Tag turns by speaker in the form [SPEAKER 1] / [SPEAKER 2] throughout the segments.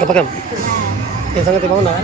[SPEAKER 1] పక్క పక్కన ఏ సంగతి బాగున్నా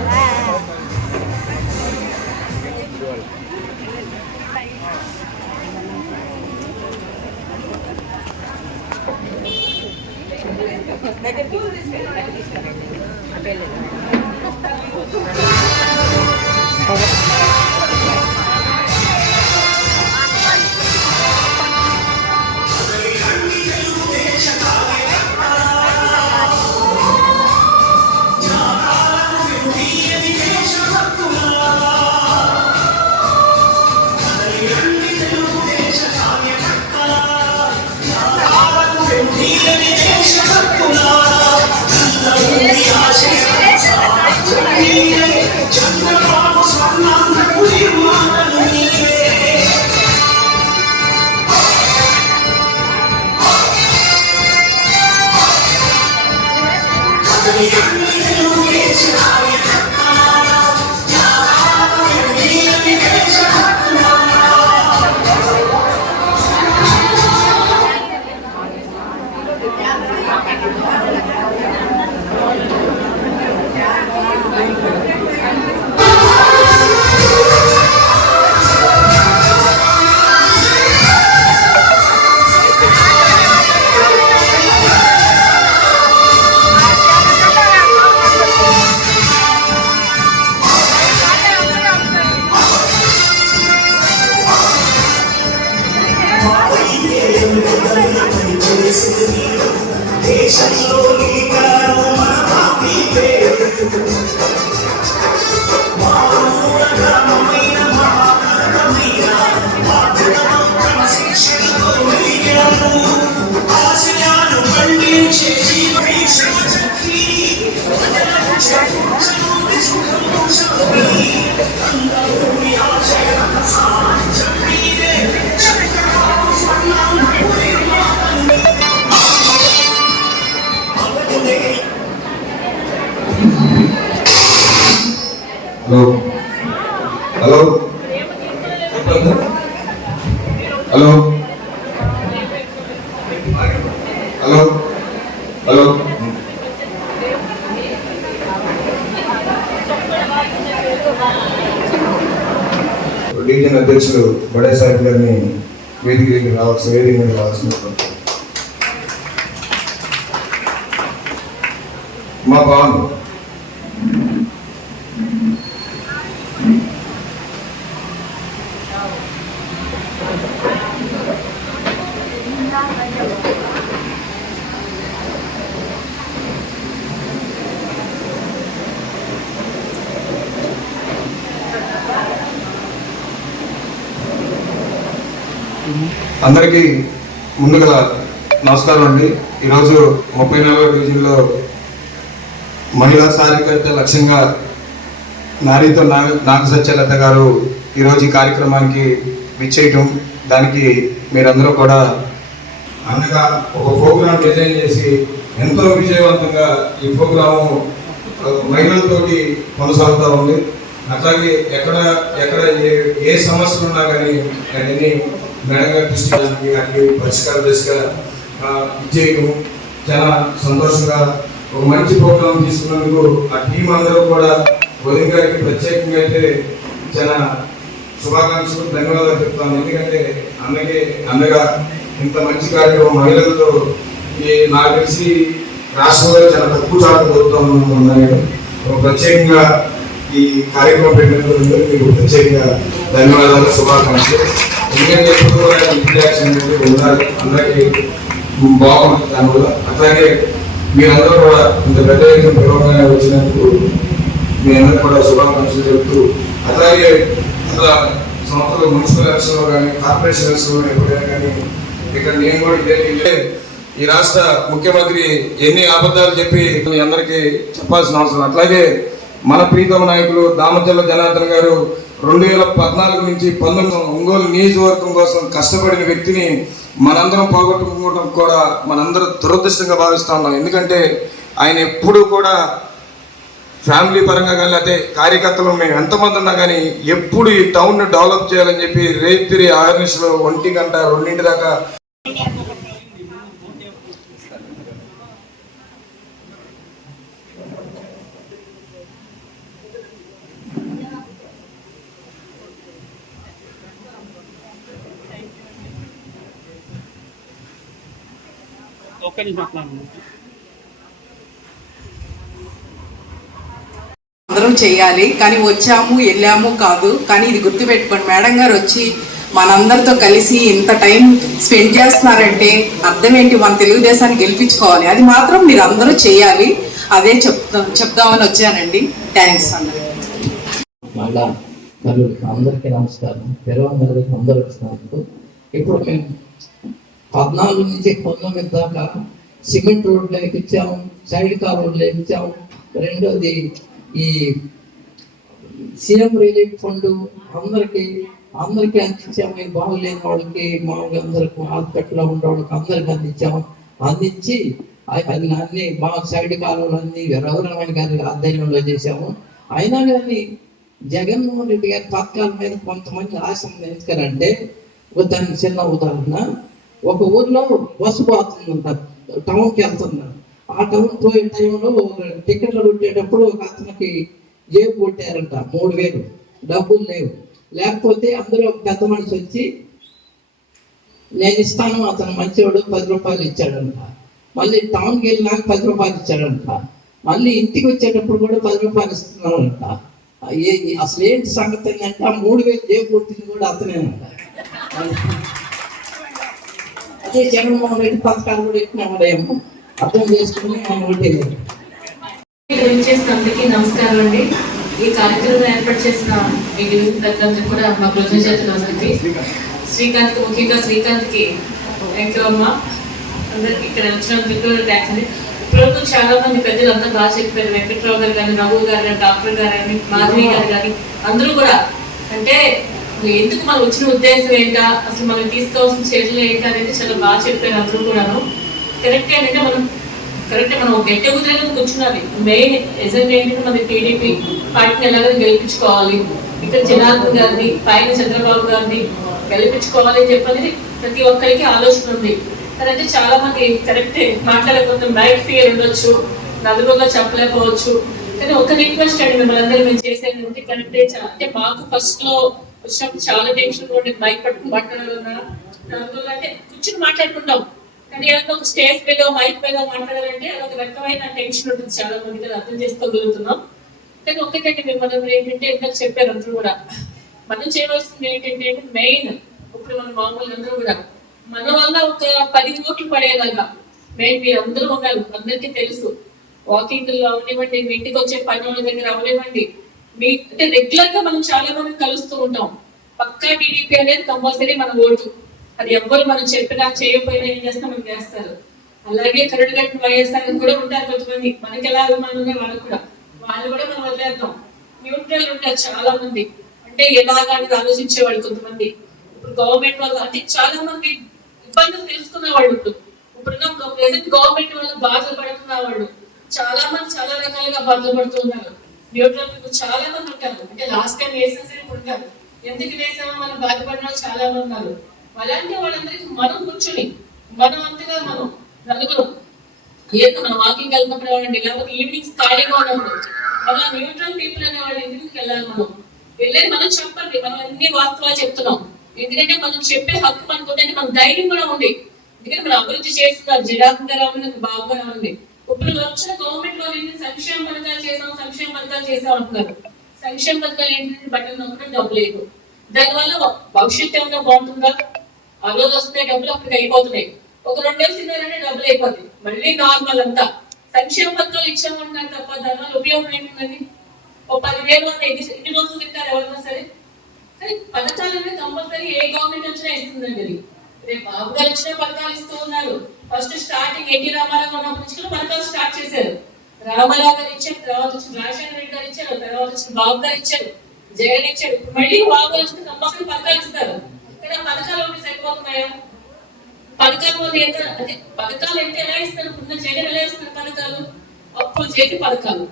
[SPEAKER 2] Thank you. డివిజన్ అధ్యక్షులు బడే సాహిబ్ గారిని వేదిక రావాల్సిన వేదిక మీద రావాల్సిన మా భావన అందరికీ ముందుగా నమస్కారం అండి. ఈరోజు ముప్పై నాలుగో డివిజన్లో మహిళా సాధికారత లక్ష్యంగా నారీతో నాగ నాగసత్యలత గారు ఈరోజు ఈ కార్యక్రమానికి విచ్చేయటం. దానికి మీరందరూ కూడా అనగా ఒక ప్రోగ్రాం డిజైన్ చేసి ఎంతో విజయవంతంగా ఈ ప్రోగ్రాము మహిళలతోటి కొనసాగుతూ ఉంది. అట్లాగే ఎక్కడ ఎక్కడ ఏ ఏ సమస్యలు ఉన్నా కానీ దానిని మేడం గారి దృష్టికి అన్ని పరిష్కార దిశగా ఆ, చాలా సంతోషంగా ఒక మంచి ప్రోగ్రాం తీసుకున్నందుకు ఆ టీం అందరూ కూడా ఉదయం గారికి ప్రత్యేకంగా అయితే చాలా శుభాకాంక్షలు ధన్యవాదాలు చెప్తాను. ఎందుకంటే అన్నకి అన్నగా ఇంత మంచి కార్యక్రమం మహిళలతో ఈ నాకు తెలిసి రాష్ట్రంలో చాలా తక్కువ చాటు దొరుకుతామని ప్రత్యేకంగా ఈ కార్యక్రమం పెట్టినందుకు మీకు ప్రత్యేకంగా ధన్యవాదాలు శుభాకాంక్షలు. ఎందుకంటే ఎప్పుడు కూడా ఇంటరాక్షన్ అనేది ఉండాలి అందరికీ బాగుంటుంది దానివల్ల అట్లాగే మీరందరూ కూడా ఇంత పెద్ద ఎత్తున పిలవగానే వచ్చినందుకు మీ అందరూ కూడా శుభాకాంక్షలు చెబుతూ అట్లాగే అట్లా సంస్థలు మున్సిపల్ ఎలక్షన్లో కానీ కార్పొరేషన్ ఎలక్షన్లో ఎప్పుడైనా కానీ ఇక్కడ నేను కూడా ఇదే ఈ రాష్ట్ర ముఖ్యమంత్రి ఎన్ని అబద్ధాలు చెప్పి మీ అందరికీ చెప్పాల్సిన అవసరం. అట్లాగే మన ప్రీతమ నాయకులు దామచల్ల జనార్దన్ గారు రెండు వేల పద్నాలుగు నుంచి పంతొమ్మిది ఒంగోలు నియోజకవర్గం కోసం కష్టపడిన వ్యక్తిని మనందరం పోగొట్టుకోవడం కూడా మనందరం దురదృష్టంగా భావిస్తా ఉన్నాం. ఎందుకంటే ఆయన ఎప్పుడూ కూడా ఫ్యామిలీ పరంగా కానీ లేకపోతే కార్యకర్తలు మేము ఎంతమంది ఉన్నా కానీ ఎప్పుడు ఈ టౌన్ డెవలప్ చేయాలని చెప్పి రేతిరి ఆర్నిస్లో ఒంటి గంట రెండింటి దాకా
[SPEAKER 3] ఒక్క నిమిషం అట్లా.
[SPEAKER 4] అందరం చేయాలి కానీ వచ్చాము వెళ్ళాము కాదు కానీ ఇది గుర్తుపెట్టుకోండి. మేడం గారు వచ్చి మనందరితో కలిసి ఇంత టైం స్పెండ్ చేస్తున్నారంటే అర్థం ఏంటి? మన తెలుగుదేశాన్ని గెలిపించుకోవాలి. అది మాత్రం మీరు అందరూ చేయాలి. అదే చెప్తా చెప్దామని వచ్చానండి. థ్యాంక్స్ అందరికి
[SPEAKER 5] మళ్ళా అందరికీ నమస్కారం. అందరూ వచ్చినందుకు ఇప్పుడు మేము పద్నాలుగు నుంచి పంతొమ్మిది దాకా సిమెంట్ రోడ్లు వేయించాము సైడ్ కార్ రోడ్లు వేయించాము రెండోది ఈ సీఎం రిలీఫ్ ఫండ్ అందరికి అందరికీ అందించాము. ఈ బాగులేని వాళ్ళకి మామూలుగా అందరికి హాస్పిటల్లో ఉన్న వాళ్ళకి అందరికి అందించాము. అందించి అ- అన్ని బాగా సైడ్ కాలువలు అన్ని రఘురామయ్య గారి ఆధ్వర్యంలో చేశాము. అయినా కానీ జగన్మోహన్ రెడ్డి గారి పథకాల మీద కొంతమంది ఆశ ఉంది. ఎందుకంటే దానికి చిన్న ఉదాహరణ ఒక ఊర్లో బస్సు పోతుందంట టౌన్కి వెళ్తున్నారు. ఆ టౌన్ పోయే టైంలో టికెట్లు కొట్టేటప్పుడు ఒక అతనికి జేబు కొట్టారంట మూడు వేలు. డబ్బులు లేవు. లేకపోతే అందులో ఒక పెద్ద మనిషి వచ్చి నేను ఇస్తాను అతను మంచివాడు పది రూపాయలు ఇచ్చాడంట. మళ్ళీ టౌన్కి వెళ్ళినాక పది రూపాయలు ఇచ్చాడంట. మళ్ళీ ఇంటికి వచ్చేటప్పుడు కూడా పది రూపాయలు ఇస్తున్నాడంట అసలు ఏంటి సంగతి ఏంటంటే ఆ మూడు వేలు జేబు కొట్టింది కూడా అతనేనంట. అదే జగన్మోహన్ రెడ్డి పథకాలు కూడా ఇచ్చినాడేమో అర్థం చేసుకుని మనం ఓటేయాలి
[SPEAKER 6] అందరికీ నమస్కారం అండి. ఈ కార్యక్రమం ఏర్పాటు చేసిన మీ డివిజన్ పెద్దలందరికీ కూడా మా కృతజ్ఞతలు అందరికీ శ్రీకాంత్ ముఖ్యంగా శ్రీకాంత్కి థ్యాంక్ యూ అమ్మా. అందరికి ఇక్కడ వచ్చినందుకు కూడా థ్యాంక్స్ అండి. ఇప్పటివరకు చాలా మంది పెద్దలు అంతా బాగా చెప్పారు. వెంకట్రావు గారు కానీ రఘు గారు కానీ డాక్టర్ గారు కానీ మాధవి గారు కానీ అందరూ కూడా. అంటే ఎందుకు మనం వచ్చిన ఉద్దేశం ఏంట? అసలు మనం తీసుకోవాల్సిన చర్యలు ఏంటి అనేది చాలా బాగా చెప్పారు అందరూ కూడాను. కరెక్ట్ ఏంటంటే మనం కరెక్ట్ మనం గట్టి కుదిరేది కూర్చున్నది మెయిన్ ఎజెంట్ ఏంటంటే మన టీడీపీ పార్టీని ఎలాగో గెలిపించుకోవాలి. ఇక్కడ జనార్దన్ గారిని పైన చంద్రబాబు గారిని గెలిపించుకోవాలి అని చెప్పనేది ప్రతి ఒక్కరికి ఆలోచన ఉంది. కానీ అంటే చాలా మంది కరెక్ట్ మాట్లాడకపోతే మైక్ ఫియర్ ఉండొచ్చు నలుగురులో చెప్పలేకపోవచ్చు. కానీ ఒక రిక్వెస్ట్ అండి మిమ్మల్ని అందరూ మేము చేసేది. ఏంటి కరెక్ట్ అంటే మాకు ఫస్ట్లో వచ్చినప్పుడు చాలా టెన్షన్ ఉండేది మైక్ పట్టుకుని మాట్లాడాలన్నా అంటే కూర్చుని మాట్లాడుకుంటాం. కానీ ఏదైనా ఒక స్టేజ్ మీద మైక్ మీద మాట్లాడాలంటే అదొక రకమైన టెన్షన్ ఉంటుంది. చాలా మందికి అది అర్థం చేసుకోగలుగుతున్నాం. కానీ ఒకటంటే మేము మనం ఏంటంటే ఇంకా చెప్పారు అందరూ కూడా. మనం చేయవలసింది ఏంటంటే మెయిన్ ఇప్పుడు మన మామూలు అందరూ కూడా మన వల్ల ఒక పది కోట్లు పడేలాగా మెయిన్ మీరు అందరూ ఉన్నారు. అందరికీ తెలుసు. వాకింగ్లో అవనివ్వండి మీ ఇంటికి వచ్చే పని వాళ్ళ దగ్గర అవనివ్వండి. మీ అంటే రెగ్యులర్గా మనం చాలా మంది కలుస్తూ ఉంటాం. పక్కా టీడీపీ అనేది కంపల్సరీ మన ఓటు. అది ఎవ్వరు మనం చెప్పినా చేయకపోయినా ఏం చేస్తా మనం చేస్తారు అలాగే కరుడు కట్టిన వైఎస్ఆర్ కూడా ఉంటారు కొంతమంది. మనకి ఎలా అభిమానం వాళ్ళు వాళ్ళకి కూడా. వాళ్ళు కూడా మనం వదిలేద్దాం. న్యూట్రల్ ఉంటారు చాలా మంది. అంటే ఎలాగా అనేది ఆలోచించే కొంతమంది. ఇప్పుడు గవర్నమెంట్ వల్ల అంటే చాలా మంది ఇబ్బందులు తెలుసుకున్న వాళ్ళు ఇప్పుడు. ఇప్పుడున్న ప్రెసెంట్ గవర్నమెంట్ వల్ల బాధలు పడుతున్న వాళ్ళు. చాలా మంది చాలా రకాలుగా బాధలు పడుతున్నారు న్యూట్రల్ పీపుల్ చాలా మంది ఉంటారు. అంటే లాస్ట్ టైం వేసేసి ఉంటారు ఎందుకు వేసామో మనం బాధపడిన చాలా మంది ఉన్నారు. అలాంటి వాళ్ళందరికీ మనం కూర్చొని మనం అంతగా మనం నలుగురు ఏదో మనం వాకింగ్ వెళ్తున్నప్పుడు అవ్వండి లేకపోతే ఈవినింగ్స్ ఖాళీగా ఉన్నప్పుడు అలా న్యూట్రల్ పీపుల్ అనే వాళ్ళ ఇంటికి వెళ్ళాలి మనం. వెళ్ళేది మనం చెప్పండి. మనం అన్ని వాస్తవాలు చెప్తున్నాం. ఎందుకంటే మనం చెప్పే హక్కు మనకు ఉందంటే మన ధైర్యం కూడా ఉంది. ఎందుకంటే మనం అభివృద్ధి చేస్తున్నారు. జనార్దన్ గారు ఉంది బాగుగానే ఉంది ఇప్పుడు వచ్చిన గవర్నమెంట్లో ఏంటి సంక్షేమ పథకాలు చేసాం సంక్షేమ పథకాలు చేసాం అంటున్నారు. సంక్షేమ పథకాలు ఏంటంటే బట్టలు నొక్కడం డబ్బు లేదు. దానివల్ల భవిష్యత్తు ఏమైనా బాగుంటుందా? ఆ రోజు వస్తున్నాయి డబ్బులు అక్కడికి అయిపోతున్నాయి. ఒక రెండేళ్ళు తిన్నారంటే డబ్బులు అయిపోతాయి. మళ్ళీ నార్మల్ అంతా. సంక్షేమ పథకాలు ఇచ్చామంటారు తప్ప దానివల్ల ఉపయోగం ఏంటండి? ఒక పదివేలు మంది ఎన్ని రోజులు తింటారు ఎవరైనా సరే? కానీ పథకాలు అనేది కంపల్సరీ ఏ గవర్నమెంట్ వచ్చినా ఇస్తుందండి అది. రేపు బాబు గారు వచ్చిన పథకాలు ఇస్తూ ఉన్నారు. ఫస్ట్ స్టార్టింగ్ ఎన్టీ రామారావు ఉన్నప్పటి నుంచి కూడా పథకాలు స్టార్ట్ చేశారు. రామారావు గారు ఇచ్చారు తర్వాత వచ్చిన రాజశేఖర రెడ్డి గారు ఇచ్చారు తర్వాత వచ్చిన బాబు గారు ఇచ్చారు జగన్ ఇచ్చారు. ఇప్పుడు మళ్ళీ బాబు గారు వస్తే కంపల్సరీ పథకాలు ఇస్తారు. కానీ పథకాలు ఒకటి సరిపోతున్నాయా? పథకాలు వల్ల ఎంత అంటే పథకాలు ఎంత ఎలా ఇస్తారు? ఇప్పుడు జగన్ ఎలా ఇస్తారు పథకాలు? అప్పులు చేసి పథకాలు.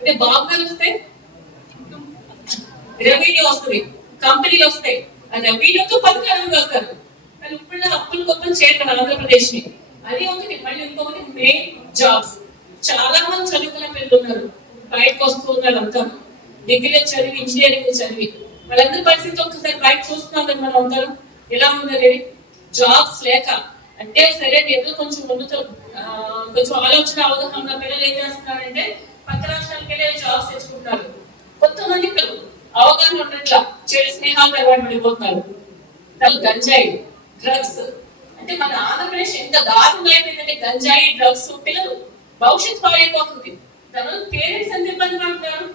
[SPEAKER 6] అంటే బాబు గారు వస్తే రెవెన్యూ వస్తుంది కంపెనీలు వస్తాయి. ఆ రెవెన్యూతో పథకాలు వెళ్తారు ఇప్పుడు అప్పులు గొప్పలు చేయడం ఆంధ్రప్రదేశ్ని అది ఒకటి. మళ్ళీ ఇంకొకటి మెయిన్ జాబ్స్ చాలా మంది చదువుకున్న పిల్లలు ఉన్నారు. బయటకు వస్తున్నారు అంతా. డిగ్రీ చదివి ఇంజనీరింగ్ చదివి. వాళ్ళందరి పరిస్థితి ఒకసారి బయట చూస్తున్నాం కదా మనం అందరం. ఎలా ఉందనేది జాబ్స్ లేక. అంటే సరే ఏదో కొంచెం ముందుతో కొంచెం ఆలోచన అవగాహన పిల్లలు ఏం చేస్తున్నారంటే పక్క రాష్ట్రాలకు వెళ్ళి జాబ్స్ తెచ్చుకుంటారు కొంతమంది అవగాహన ఉన్నట్ల చెడు స్నేహాలు అలవాటు పడిపోతున్నారు. తను గంజాయి. డ్రగ్స్ అంటే మన ఆంధ్రప్రదేశ్ ఎంత దారుణంగా గంజాయి డ్రగ్స్ పిల్లలు భవిష్యత్తు పాడైపోతుంది. తన పేరెంట్స్ ఎంత ఇబ్బంది పడుతున్నారు?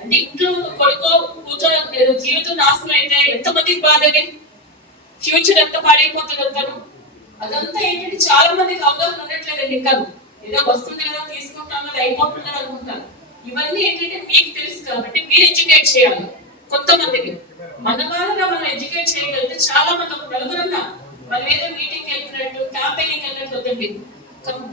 [SPEAKER 6] అంటే ఇంట్లో ఒక కొడుకో కూతురు జీవితం నాశనం అయితే ఎంతమందికి బాధని ఫ్యూచర్ ఎంత పాడైపోతుంది అంటారు. అదంతా ఏంటంటే చాలా మందికి అవగాహన ఉండట్లేదండి ఇంకా. ఏదో వస్తుంది కదా తీసుకుంటాం అది అయిపోతుంది కదా అనుకుంటారు. ఇవన్నీ ఏంటంటే మీకు తెలుసు కాబట్టి మీరు ఎడ్యుకేట్ చేయాలి. కొంతమందికి. మన వాళ్ళగా మనం ఎడ్యుకేట్ చేయగలిగితే చాలా మంది ఒక నలుగురన్నా మనం ఏదో మీటింగ్ వెళ్తున్నట్టు క్యాంపెయినింగ్ వెళ్ళినట్టు వద్దండి.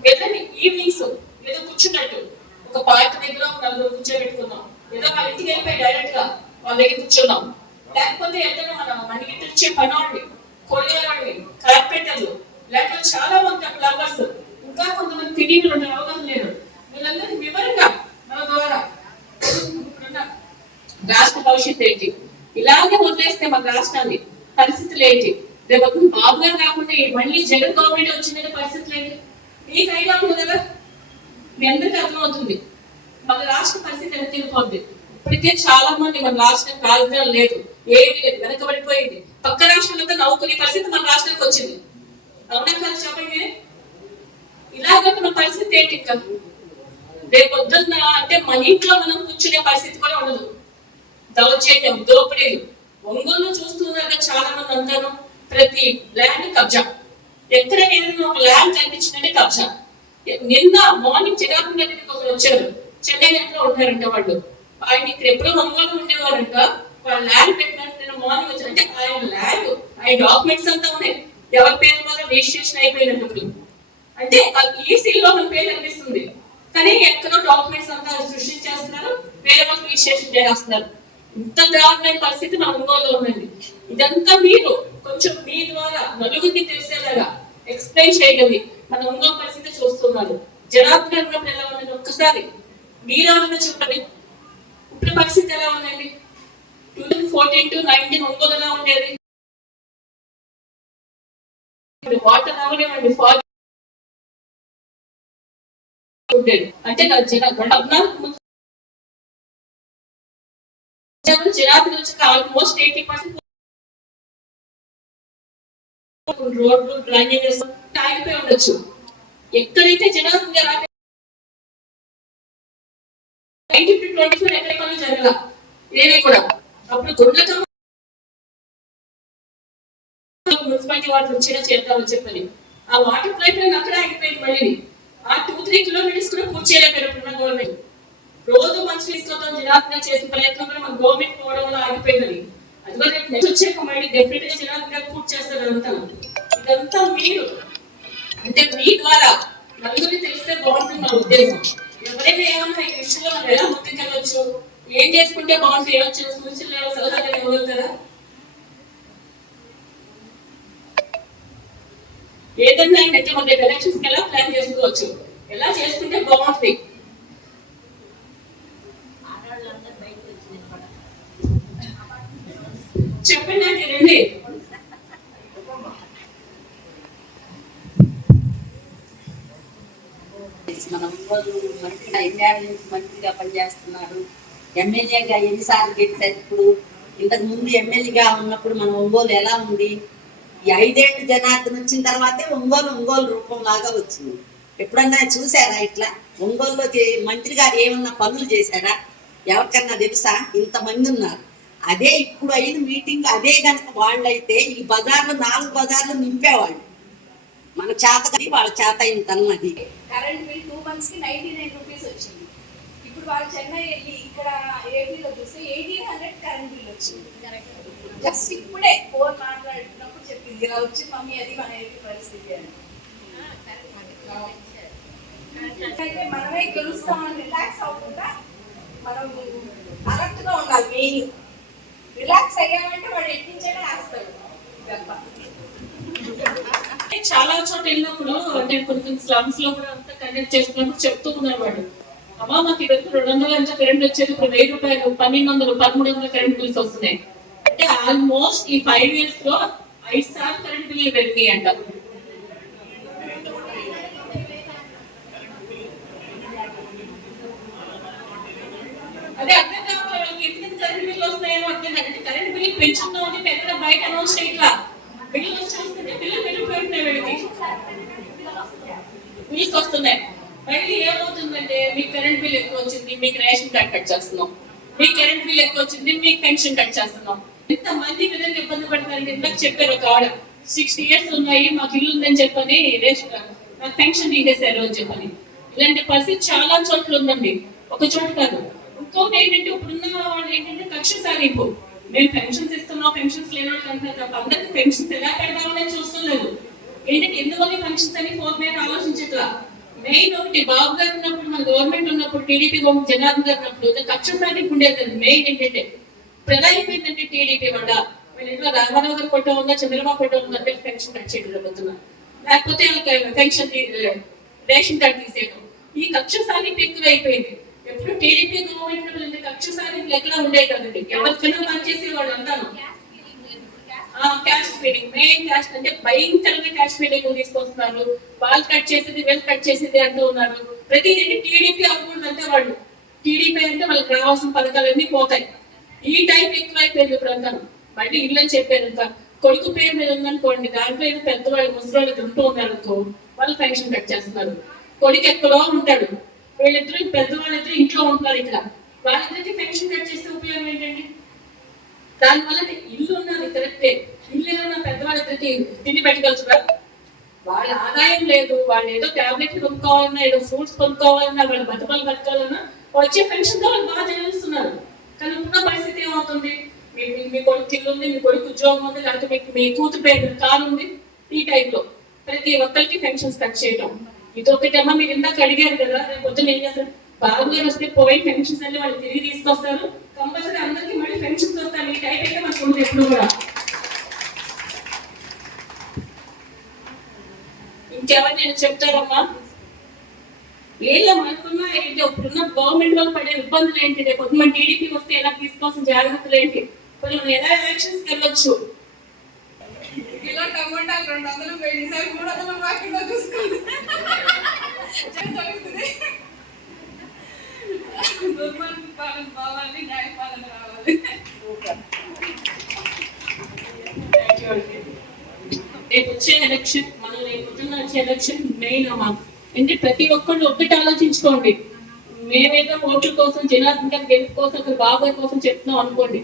[SPEAKER 6] వెళ్ళండి ఈవినింగ్స్ ఏదో కూర్చున్నట్టు. ఒక పార్క్ దగ్గర ఒక నలుగురు కూర్చోబెట్టుకుందాం. ఏదో వాళ్ళ ఇంటికి వెళ్ళిపోయి డైరెక్ట్గా వాళ్ళ దగ్గర కూర్చున్నాం లేకపోతే ఏదైనా మన మనకి తెచ్చే పనోళ్ళని కొయ్యాలండి కార్పెంటర్లు లేకపోతే చాలా మంది ప్లంబర్స్ ఇంకా కొంతమంది తిరిగి అవగాహన లేదు. వీళ్ళందరికీ వివరంగా మన ద్వారా రాష్ట్ర భవిష్యత్తు ఏంటి? ఇలాగే వదిలేస్తే మన రాష్ట్రాన్ని పరిస్థితులు ఏంటి? రేపు బాబు గారు కాకుండా మళ్ళీ జగన్ గవర్నమెంట్ వచ్చిందనే పరిస్థితులు ఏంటి? మీకు ఐడియా ఉంది కదా? మీ అందరికీ అర్థమవుతుంది. మన రాష్ట్ర పరిస్థితి ఎంత తిరిగిపోద్ది ఇప్పటికే చాలా మంది మన రాష్ట్రం రాజధాని లేదు. ఏమీ లేదు. వెనకబడిపోయింది. పక్క రాష్ట్రంలో నవ్వుకునే పరిస్థితి మన రాష్ట్రానికి వచ్చింది. అవునా కదా చెప్పండి? ఇలాగ మన పరిస్థితి ఏంటి ఇంకా? రేపు పొద్దున్న అంటే మన ఇంట్లో మనం కూర్చునే పరిస్థితి కూడా ఉండదు. దౌర్జన్యం దోపిడీలు. ఒంగోలు చూస్తున్నారు చాలా మంది అంటారు ప్రతి ల్యాండ్ కబ్జా. ఎక్కడ ఏదైనా ఒక ల్యాండ్ కనిపించిందంటే కబ్జా. నిన్న మార్నింగ్ చిరాకు దగ్గరికి ఒకరు వచ్చారు. చెన్నై లో ఉంటారంట వాళ్ళు. ఆయన ఇక్కడ ఎప్పుడో ఒంగోలు ఉండేవారంట. వాళ్ళ ల్యాండ్ పెట్టినట్టు నేను మార్నింగ్ వచ్చాను అంటే ఆయన ల్యాండ్ ఆయన డాక్యుమెంట్స్ అంతా ఉన్నాయి. ఎవరి పేరు మీద రిజిస్ట్రేషన్ అయిపోయినప్పుడు అంటే ఈ సీల్లో మన పేరు కనిపిస్తుంది. కానీ ఎక్కడో డాక్యుమెంట్స్ అంతా సృష్టించేస్తున్నారు. వేరే వాళ్ళు రిజిస్ట్రేషన్ చేస్తున్నారు ఇంత దారుణమైన పరిస్థితి మన ఒంగోలులో ఉందండి. ఇదంతా మీరు కొంచెం మీ ద్వారా నలుగురికి తెలిసేలాగా ఎక్స్ప్లెయిన్ చేయగలి. మన ఒంగోలు పరిస్థితి చూస్తున్నారు. జనార్దన్ ఎలా ఉందండి? ఒక్కసారి మీరేమన్నా చెప్పండి. ఇప్పుడు పరిస్థితి ఎలా ఉందండి? Two thousand fourteen to nineteen Ongole ఎలా ఉండేది? వాటర్ రావలేమండి ఫాగ్ ఉండేది అంటే నా జన పద్నాలుగు ముందు నుంచి కావాలి మోస్ట్ ఎయిటీ పర్సెంట్ రోడ్లు డ్రైనేజెస్ ఆగిపోయి ఉండొచ్చు. ఎక్కడైతే జనాభా రాక నైన్టీ టు ట్వంటీ ఫోర్ ఎక్కడ జరగల. ఏవి కూడా. అప్పుడు గుండకం మున్సిపాలిటీ వాటర్ వచ్చినా చేద్దామని చెప్పని. ఆ వాటర్ పైప్ లైన్ అక్కడ ఆగిపోయింది మళ్ళీ ఆ టూ త్రీ కిలోమీటర్స్ కూడా పూర్తి చేయలేకపోయారు గవర్నమెంట్. రోజు మంచి తీసుకొద్దాం జనార్దన చేసిన ప్రయత్నం కూడా మన గవర్నమెంట్ పోవడం వల్ల ఆగిపోయిందని అది కూడా రేపు నెక్స్ట్ వచ్చాక మళ్ళీ డెఫినెట్గా జనార్దన పూర్తి చేస్తారు అదంతా ఇదంతా మీరు. అంటే మీ ద్వారా నలుగురికి తెలిస్తే బాగుంటుంది నా ఉద్దేశం. ఎవరైనా ఏమన్నా ఈ విషయంలో మనం ఎలా ముందుకెళ్ళొచ్చు ఏం చేసుకుంటే బాగుంటుంది? ఏమొచ్చు సూచనలు ఏమో సలహాలు ఇవ్వగలుగుతారా? ఏదన్నా అంటే మన ఎలక్షన్స్ ఎలా ప్లాన్ చేసుకోవచ్చు? ఎలా చేసుకుంటే బాగుంటుంది? చెప్పండి రండి
[SPEAKER 3] మన రోజు మంత్రిగా ఎన్ఆర్ నుంచి మంత్రిగా పనిచేస్తున్నారు. ఎమ్మెల్యేగా ఎన్నిసార్లు గెలిచారు ఇప్పుడు? ఇంతకు ముందు ఎమ్మెల్యేగా ఉన్నప్పుడు మన ఒంగోలు ఎలా ఉంది? ఈ ఐదేళ్ళు జనార్దన్ వచ్చిన తర్వాతే ఒంగోలు ఒంగోలు రూపం లాగా వచ్చింది. ఎప్పుడన్నా చూసారా ఇట్లా? ఒంగోలులో మంత్రి గారు ఏమన్నా పనులు చేశారా? ఎవరికన్నా తెలుసా? ఇంతమంది ఉన్నారు. అదే ఇప్పుడు అయిన మీటింగ్ అదే కనుక వాళ్ళైతే ఈ బజార్లు నాలుగు బజార్లు నింపేవాళ్ళు. మన చేత వాళ్ళ చేత అయిన తనం అది.
[SPEAKER 7] కరెంట్ బిల్ టూ మంత్స్కి నైన్టీ నైన్ రూపీస్ వచ్చింది. ఇప్పుడు వాళ్ళు చెన్నై వెళ్ళి ఇక్కడ ఏపీలో చూస్తే ఎయిటీన్ హండ్రెడ్ కరెంట్ బిల్ వచ్చింది. జస్ట్ ఇప్పుడే ఫోన్ మాట్లాడుతున్నప్పుడు చెప్పింది ఇలా వచ్చి మమ్మీ అది మన ఏపీ పరిస్థితి అని. మనమే గెలుస్తామని రిలాక్స్ అవ్వకుండా మనం అలర్ట్గా ఉండాలి మెయిన్. రిలాక్స్ అయ్యామంటే వాడు ఎట్టించనే వేస్తాడు దెబ్బ
[SPEAKER 6] అంటే చాలా చోట్ల వెళ్ళినప్పుడు అంటే కొన్ని కొన్ని స్లమ్స్లో కూడా అంతా కండక్ట్ చేసుకున్నప్పుడు చెప్తూ ఉన్నారు వాడు అమ్మా మాకు ఇవరకు రెండు వందలు ఎంత కరెంట్ వచ్చేది. ఇప్పుడు వెయ్యి రూపాయలు పన్నెండు వందలు పదమూడు వందల కరెంట్ బిల్స్ వస్తున్నాయి. అంటే ఆల్మోస్ట్ ఈ ఫైవ్ ఇయర్స్లో ఐదు సార్లు కరెంట్ బిల్లు పెరిగినాయి అంట తెచ్చుకున్నాం అని పెద్ద బయట అనౌన్స్ చేయట్లా? పిల్లలు వచ్చి చూస్తుంటే బిల్లు పెరిగిపోతున్నాయి వస్తున్నాయి మళ్ళీ ఏమవుతుందంటే మీ కరెంట్ బిల్ ఎక్కువ వచ్చింది మీకు రేషన్ కార్డ్ కట్ చేస్తున్నాం. మీ కరెంట్ బిల్ ఎక్కువ వచ్చింది మీకు పెన్షన్ కట్ చేస్తున్నాం. ఎంత మంది విధంగా ఇబ్బంది పడతారని ఇందాక చెప్పారు ఒక ఆడ సిక్స్టీ ఇయర్స్ ఉన్నాయి మాకు ఇల్లు ఉందని చెప్పని రేషన్ నాకు పెన్షన్ తీసేశారు అని చెప్పని. ఇలాంటి పరిస్థితి చాలా చోట్ల ఉందండి. ఒక చోట కాదు. ఇంకోటి ఏంటంటే ఇప్పుడున్న వాళ్ళు ఏంటంటే కక్ష సాధింపు. మేము పెన్షన్స్ ఇస్తున్నాం పెన్షన్స్ లేని వాళ్ళకి తప్ప అందరికి పెన్షన్స్ ఎలా పెడదామని చూస్తలేదు ఏంటంటే ఎందువల్ల పెన్షన్స్ అని ఫోర్ మీద ఆలోచించట్లా? మెయిన్ ఒకటి బాబు గారు ఉన్నప్పుడు మన గవర్నమెంట్ ఉన్నప్పుడు టీడీపీ గవర్నమెంట్ జనార్దన్ గారు ఉన్నప్పుడు కక్ష సాధింపు ఉండేది. మెయిన్ ఏంటంటే ప్రధాన ఏంటంటే టీడీపీ వల్ల. వీళ్ళ ఇంట్లో రామారావు గారు ఫోటో ఉందా చంద్రబాబు ఫోటో ఉందా అంటే పెన్షన్ కట్ చేయడం జరుగుతున్నారు లేకపోతే వాళ్ళకి పెన్షన్ రేషన్ కార్డు తీసేయడం. ఈ కక్ష సాధింపు ఎక్కువ అయిపోయింది ఎప్పుడు టీడీపీ గవర్నమెంట్ ఉన్నప్పుడు ఇంత కక్ష సాధింపులు ఎక్కడ ఉండే కదండి? ఎవరికైనా పనిచేసే వాళ్ళు అంతాను క్యాష్ ఫీడింగ్ మెయిన్ క్యాష్ అంటే భయంకరంగా క్యాష్ ఫీడింగ్ తీసుకొస్తున్నారు. వాళ్ళు కట్ చేసేది వీళ్ళు కట్ చేసేది అంటూ ఉన్నారు. ప్రతిదీ టీడీపీ అవ్వకూడదు అంటే వాళ్ళు. టీడీపీ అంటే వాళ్ళకి రావాల్సిన పథకాలన్నీ పోతాయి. ఈ టైప్ ఎక్కువైపోయింది ఇప్పుడు అంతా. మళ్ళీ ఇల్లు అని చెప్పారు ఇంకా. కొడుకు పేరు మీద ఉందనుకోండి దాంట్లో ఏదో పెద్దవాళ్ళు ముసలి ఉంటూ ఉన్నారు అనుకో వాళ్ళు పెన్షన్ కట్ చేస్తున్నారు. కొడుకు ఎక్కడో ఉంటాడు. వీళ్ళిద్దరు పెద్దవాళ్ళిద్దరు ఇంట్లో ఉంటారు ఇట్లా వాళ్ళిద్దరికి పెన్షన్ కట్ చేస్తే ఉపయోగం ఏంటండి? దానివల్ల ఇల్లు ఉన్నది కరెక్టే ఇల్లు ఏదన్నా పెద్దవాళ్ళిద్దరికి తిండి పెట్టగలుగుతారా? వాళ్ళ ఆదాయం లేదు వాళ్ళు ఏదో టాబ్లెట్ కొనుక్కోవాలన్నా ఏదో ఫ్రూట్స్ కొనుక్కోవాలన్నా వాళ్ళ బతుకలు బతకాలన్నా వచ్చే పెన్షన్తో వాళ్ళు బాగా చేస్తున్నారు కానీ ఉన్న పరిస్థితి ఏమవుతుంది? మీ మీ- కొడుకు ఇల్లు ఉంది మీ కొడుకు ఉద్యోగం ఉంది లేకపోతే మీకు మీ కూతురు పేరు కారు ఉంది ఈ టైప్లో ప్రతి ఒక్కరికి పెన్షన్స్ కట్ చేయటం. ఇదొకటేమో మీరు ఇందాక అడిగారు కదా రేపు పొద్దున్న ఏం చేస్తారు? బాబు గారు వస్తే పోయి పెన్షన్స్ అన్ని వాళ్ళు తిరిగి తీసుకొస్తారు. కంపల్సరీ అందరికి మళ్ళీ పెన్షన్స్ వస్తాయి. ఈ టైప్ అయితే మనకు ఉంది ఎప్పుడు కూడా. ఇంకెవరు నేను చెప్తారమ్మా ఏళ్ళ మనకున్న ఏంటి? ఇప్పుడున్న గవర్నమెంట్లో పడే ఇబ్బందులు ఏంటి? రేపు పొద్దున్న టీడీపీ వస్తే ఎలా తీసుకోవాల్సిన జాగ్రత్తలు ఏంటి? కొంచెం ఎలా ఎలక్షన్స్ వెళ్ళొచ్చు?
[SPEAKER 4] టమాటాలు రెండు వందలు వెయ్యి సార్లు మూడు వందలు మాకిలో చూసుకోండి. జరుగుతుంది దుర్మార్గ పాలన పోవాలి న్యాయ పాలన రావాలి.
[SPEAKER 6] రేపు వచ్చే ఎలక్షన్ మనం రేపు పొద్దున్న వచ్చే ఎలక్షన్ మెయిన్ అమ్మా అంటే ప్రతి ఒక్కళ్ళు ఒక్కటి ఆలోచించుకోండి. మేమేదో ఓట్ల కోసం జనార్దన్ గారి గెలుపు కోసం బాబాయ్ కోసం చెప్తున్నాం అనుకోండి.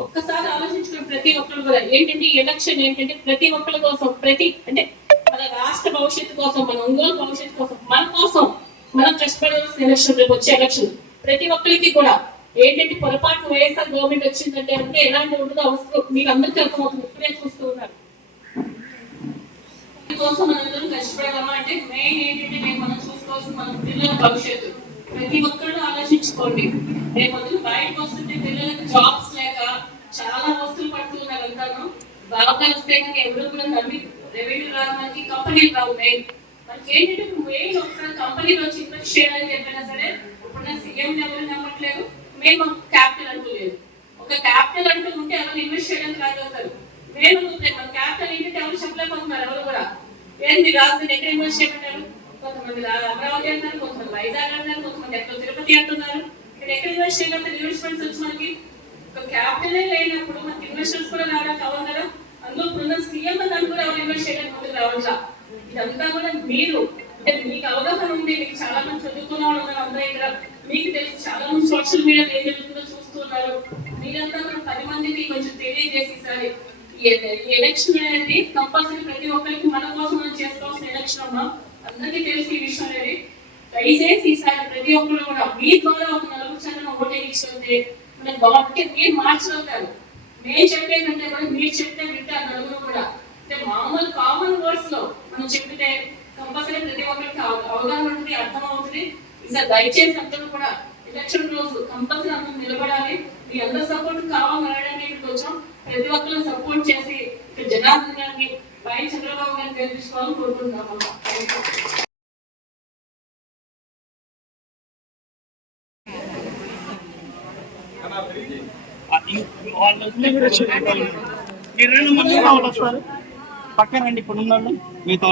[SPEAKER 6] ఒక్కసారి ఆలోచించుకుని ప్రతి ఒక్కరు కూడా ఏంటంటే ఎలక్షన్ ఏంటంటే ప్రతి ఒక్కరి కోసం ప్రతి అంటే మన రాష్ట్ర భవిష్యత్తు కోసం మన ఒంగోలు భవిష్యత్తు కోసం మన కోసం మనం కష్టపడాల్సిన ఎలక్షన్ రేపు వచ్చే ఎలక్షన్ ప్రతి ఒక్కరికి కూడా ఏంటంటే పొరపాటు వైఎస్ఆర్ గవర్నమెంట్ వచ్చిందంటే అంటే ఎలాంటి ఉండదు అవసరం మీకు అందరికీ అర్థమవుతుంది. ఇప్పుడే చూస్తూ ఉన్నారు. కోసం మనందరం కష్టపడదామా అంటే మెయిన్ ఏంటంటే మేము మనం చూసుకోవాల్సిన మన పిల్లల భవిష్యత్తు. ప్రతి ఒక్కరు ఆలోచించుకోండి. రేపు పొద్దున బయటకు వస్తుంటే పిల్లలకు జాబ్ లేక చాలా వస్తువులు పడుతున్నారు అంతాను బాగా వస్తే కనుక ఎవరు కూడా నమ్మి రెవెన్యూ రాదు మనకి కంపెనీలు రావు మెయిన్ మనకి ఏంటంటే మెయిన్ ఒకసారి కంపెనీలో వచ్చి ఇన్వెస్ట్ చేయాలని చెప్పినా సరే ఇప్పుడు సీఎం ఎవరు నమ్మట్లేదు మేము క్యాపిటల్ అంటూ లేదు. ఒక క్యాపిటల్ అంటూ ఉంటే ఎవరు ఇన్వెస్ట్ చేయడానికి రాగలుగుతారు మేము మన క్యాపిటల్ ఏంటంటే ఎవరు చెప్పలేకపోతున్నారు ఎవరు కూడా. ఏంది రాజధాని ఎక్కడ ఇన్వెస్ట్ చేయమంటారు? కొంతమంది అమరావతి అంటారు కొంతమంది వైజాగ్ అంటారు కొంతమంది ఎక్కడ తిరుపతి అంటున్నారు. ఇక్కడ ఎక్కడ ఇన్వెస్ట్ చేయగలుగుతారు? ఇన్వెస్ట్మెంట్స్ వచ్చి మనకి ఒక క్యాపిటలే లేనప్పుడు మనకి ఇన్వెస్టర్స్ కూడా రావడానికి అవ్వదు కదా. అందులో ఉన్న సీఎం దాన్ని కూడా ఎవరు ఇన్వెస్ట్ చేయడానికి ముందుకు రావచ్చా ఇదంతా కూడా మీరు. అంటే మీకు అవగాహన ఉంది మీకు చాలా మంది చదువుకున్న వాళ్ళు ఉన్నారు అందరూ ఇక్కడ. మీకు తెలుసు చాలా మంది సోషల్ మీడియా ఏం జరుగుతుందో చూస్తున్నారు మీరంతా కూడా పది మందికి కొంచెం తెలియజేసి ఈసారి ఎలక్షన్ అనేది కంపల్సరీ ప్రతి ఒక్కరికి మన కోసం మనం చేసుకోవాల్సిన ఎలక్షన్ అమ్మా. అందరికీ తెలిసి ఈ విషయం అనేది. దయచేసి ఈసారి ప్రతి ఒక్కరు కూడా మీ ద్వారా ఒక నలుగురు చంద్ర ఓటే ఇచ్చి మనకు మీరు మార్చగలుగుతారు. నేను చెప్పేదంటే కూడా మీరు చెప్తే వింటారు నలుగురు కూడా. అంటే మామూలు కామన్ వర్డ్స్లో మనం చెప్తే కంపల్సరీ ప్రతి ఒక్కరికి అవగాహన ఉంటుంది అర్థం అవుతుంది ఈసారి దయచేసి అందరూ కూడా ఎలక్షన్ రోజు కంపల్సరీ అందరూ నిలబడాలి. మీ అందరి సపోర్ట్ కావాలని అడగడానికి ఇక్కడికి వచ్చాం ప్రతి ఒక్కరు సపోర్ట్ చేసి ఇక్కడ జనార్దన్ గారిని పై చంద్రబాబు గారిని గెలిపించుకోవాలని కోరుకుంటున్నాం అమ్మా. Thank you.
[SPEAKER 1] మీరు రెండు మంది వాళ్ళు వస్తారు పక్కన రండి ఇప్పుడు ఉన్న వాళ్ళు మీతో